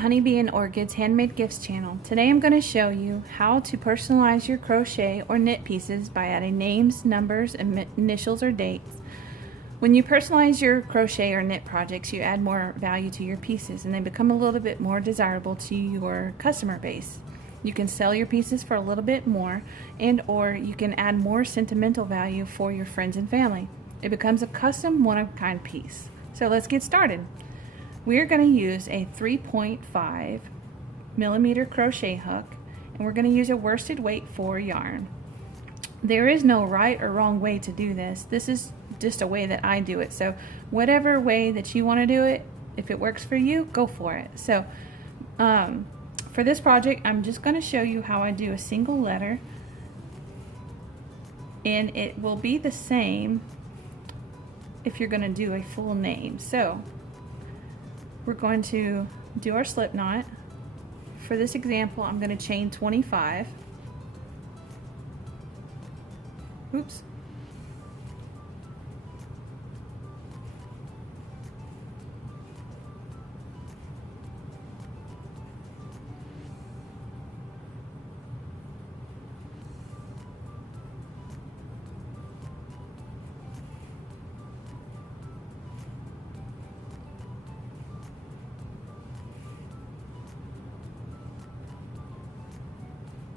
Honeybee and Orchids Handmade Gifts channel. Today I'm going to show you how to personalize your crochet or knit pieces by adding names, numbers, and initials or dates. When you personalize your crochet or knit projects, you add more value to your pieces and they become a little bit more desirable to your customer base. You can sell your pieces for a little bit more, and or you can add more sentimental value for your friends and family. It becomes a custom one-of-a-kind piece. So let's get started. We're going to use a 3.5 millimeter crochet hook, and we're going to use a worsted weight 4 yarn. There is no right or wrong way to do this. This is just a way that I do it. So whatever way that you want to do it, if it works for you, go for it. So for this project, I'm just going to show you how I do a single letter, and it will be the same if you're going to do a full name. So we're going to do our slip knot. For this example, I'm going to chain 25. Oops.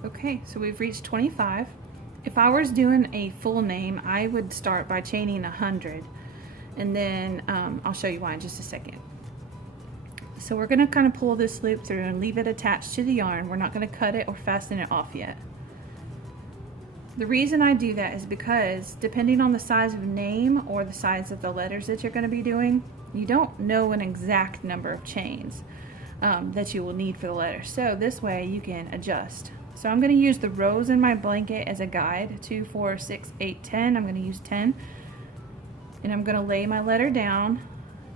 Okay, so we've reached 25. If I was doing a full name, I would start by chaining 100, and then I'll show you why in just a second. So we're going to kind of pull this loop through and leave it attached to the yarn. We're not going to cut it or fasten it off yet. The reason I do that is because depending on the size of name or the size of the letters that you're going to be doing, you don't know an exact number of chains that you will need for the letters. So this way you can adjust. So I'm going to use the rows in my blanket as a guide. 2, 4, 6, 8, 10. I'm going to use 10. And I'm going to lay my letter down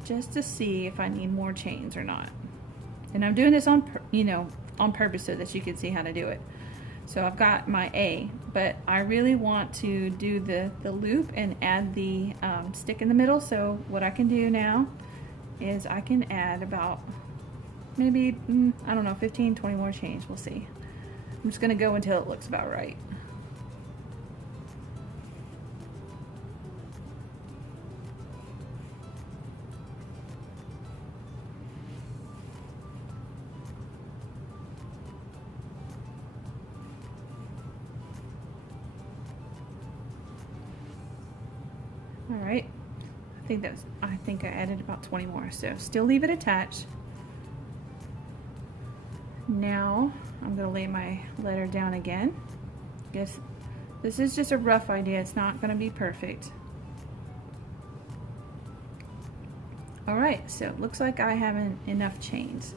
just to see if I need more chains or not. And I'm doing this on purpose so that you can see how to do it. So I've got my A, but I really want to do the loop and add the stick in the middle. So what I can do now is I can add about maybe, I don't know, 15, 20 more chains. We'll see. I'm just going to go until it looks about right. All right. I think I added about 20 more. So still leave it attached. Now I'm going to lay my letter down again. Guess this is just a rough idea. It's not going to be perfect. Alright, so it looks like I have enough chains.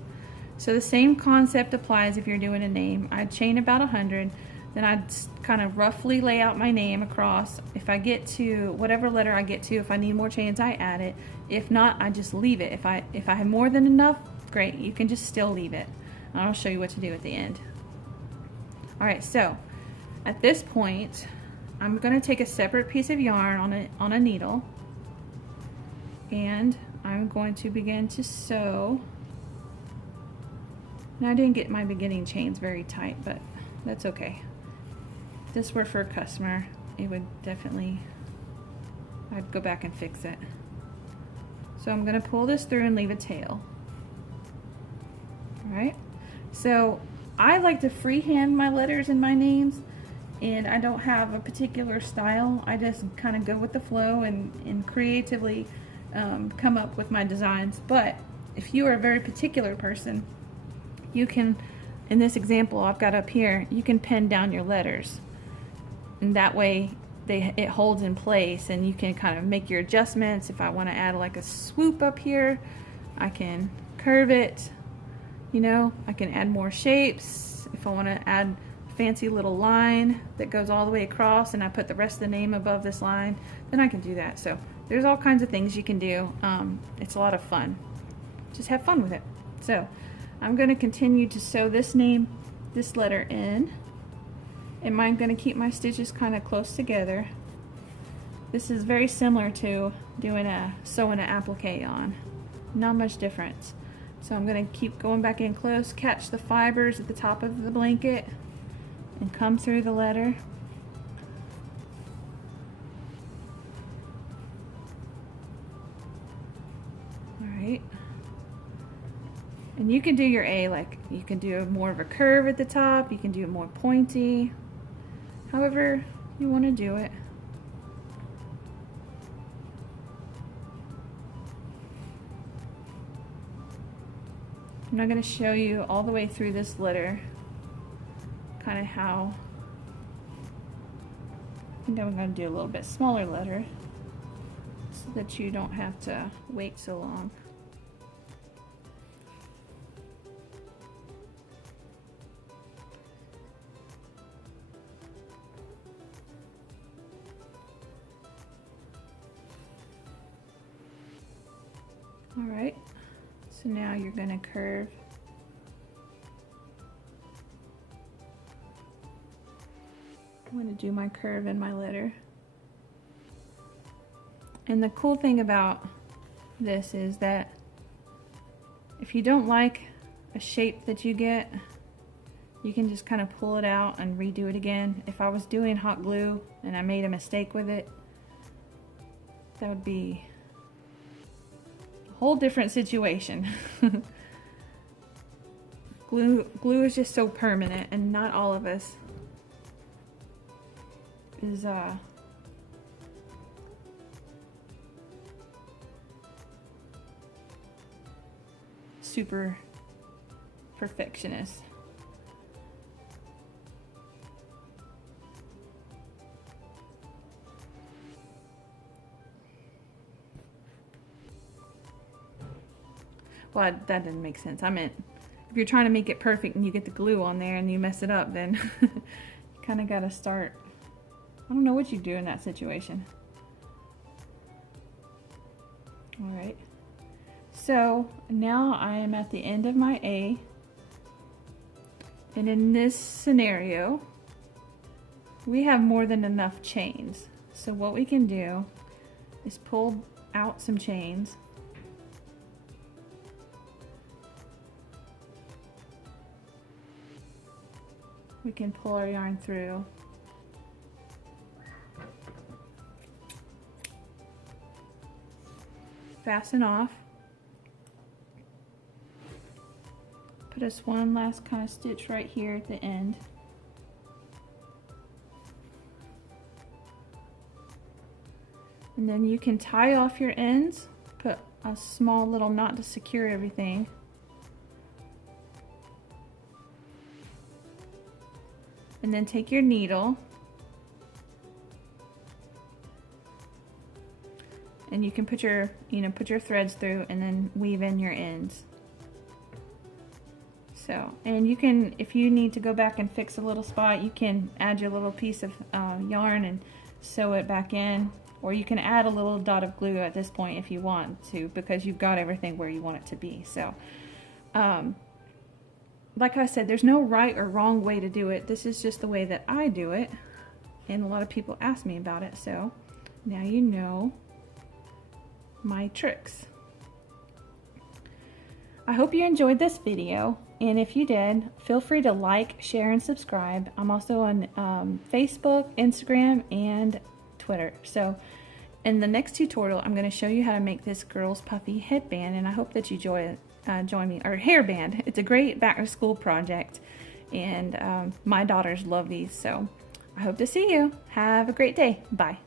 So the same concept applies if you're doing a name. I'd chain about 100, then I'd kind of roughly lay out my name across. If I get to whatever letter I get to, if I need more chains, I add it. If not, I just leave it. If I have more than enough, great. You can just still leave it. I'll show you what to do at the end. Alright, so at this point I'm going to take a separate piece of yarn on a needle, and I'm going to begin to sew. Now I didn't get my beginning chains very tight, but that's okay. If this were for a customer, it would definitely, I'd go back and fix it. So I'm going to pull this through and leave a tail. Alright. So I like to freehand my letters and my names, and I don't have a particular style. I just kind of go with the flow and creatively come up with my designs. But if you are a very particular person, you can, in this example I've got up here, you can pen down your letters, and that way it holds in place, and you can kind of make your adjustments. If I want to add like a swoop up here, I can curve it. I can add more shapes. If I want to add a fancy little line that goes all the way across and I put the rest of the name above this line, then I can do that. So there's all kinds of things you can do. It's a lot of fun. Just have fun with it. So I'm going to continue to sew this letter in. And I'm going to keep my stitches kind of close together. This is very similar to doing sewing an applique on. Not much difference. So I'm going to keep going back in close, catch the fibers at the top of the blanket, and come through the letter. Alright. And you can do your A, like you can do more of a curve at the top, you can do it more pointy, however you want to do it. I'm not going to show you all the way through this letter, kind of how, I think I'm going to do a little bit smaller letter so that you don't have to wait so long. Alright, so now you're going to curve I'm going to do my curve in my letter. And the cool thing about this is that if you don't like a shape that you get, you can just kind of pull it out and redo it again. If I was doing hot glue and I made a mistake with it, that would be a whole different situation. Glue is just so permanent, and not all of us is super perfectionist. Well, that didn't make sense. I meant, if you're trying to make it perfect and you get the glue on there and you mess it up, then you kind of got to start. I don't know what you do in that situation. All right. So now I am at the end of my A. And in this scenario, we have more than enough chains. So what we can do is pull out some chains. We can pull our yarn through. Fasten off. Put us one last kind of stitch right here at the end. And then you can tie off your ends, put a small little knot to secure everything. And then take your needle and you can put your, put your threads through and then weave in your ends. So, and you can, if you need to go back and fix a little spot, you can add your little piece of yarn and sew it back in, or you can add a little dot of glue at this point if you want to, because you've got everything where you want it to be. So, like I said, there's no right or wrong way to do it. This is just the way that I do it, and a lot of people ask me about it, so now you know my tricks. I hope you enjoyed this video, and if you did, feel free to like, share, and subscribe. I'm also on Facebook, Instagram, and Twitter. So in the next tutorial, I'm going to show you how to make this girl's puffy headband, and I hope that you join me, or hairband. It's a great back to school project, and my daughters love these, so I hope to see you. Have a great day. Bye.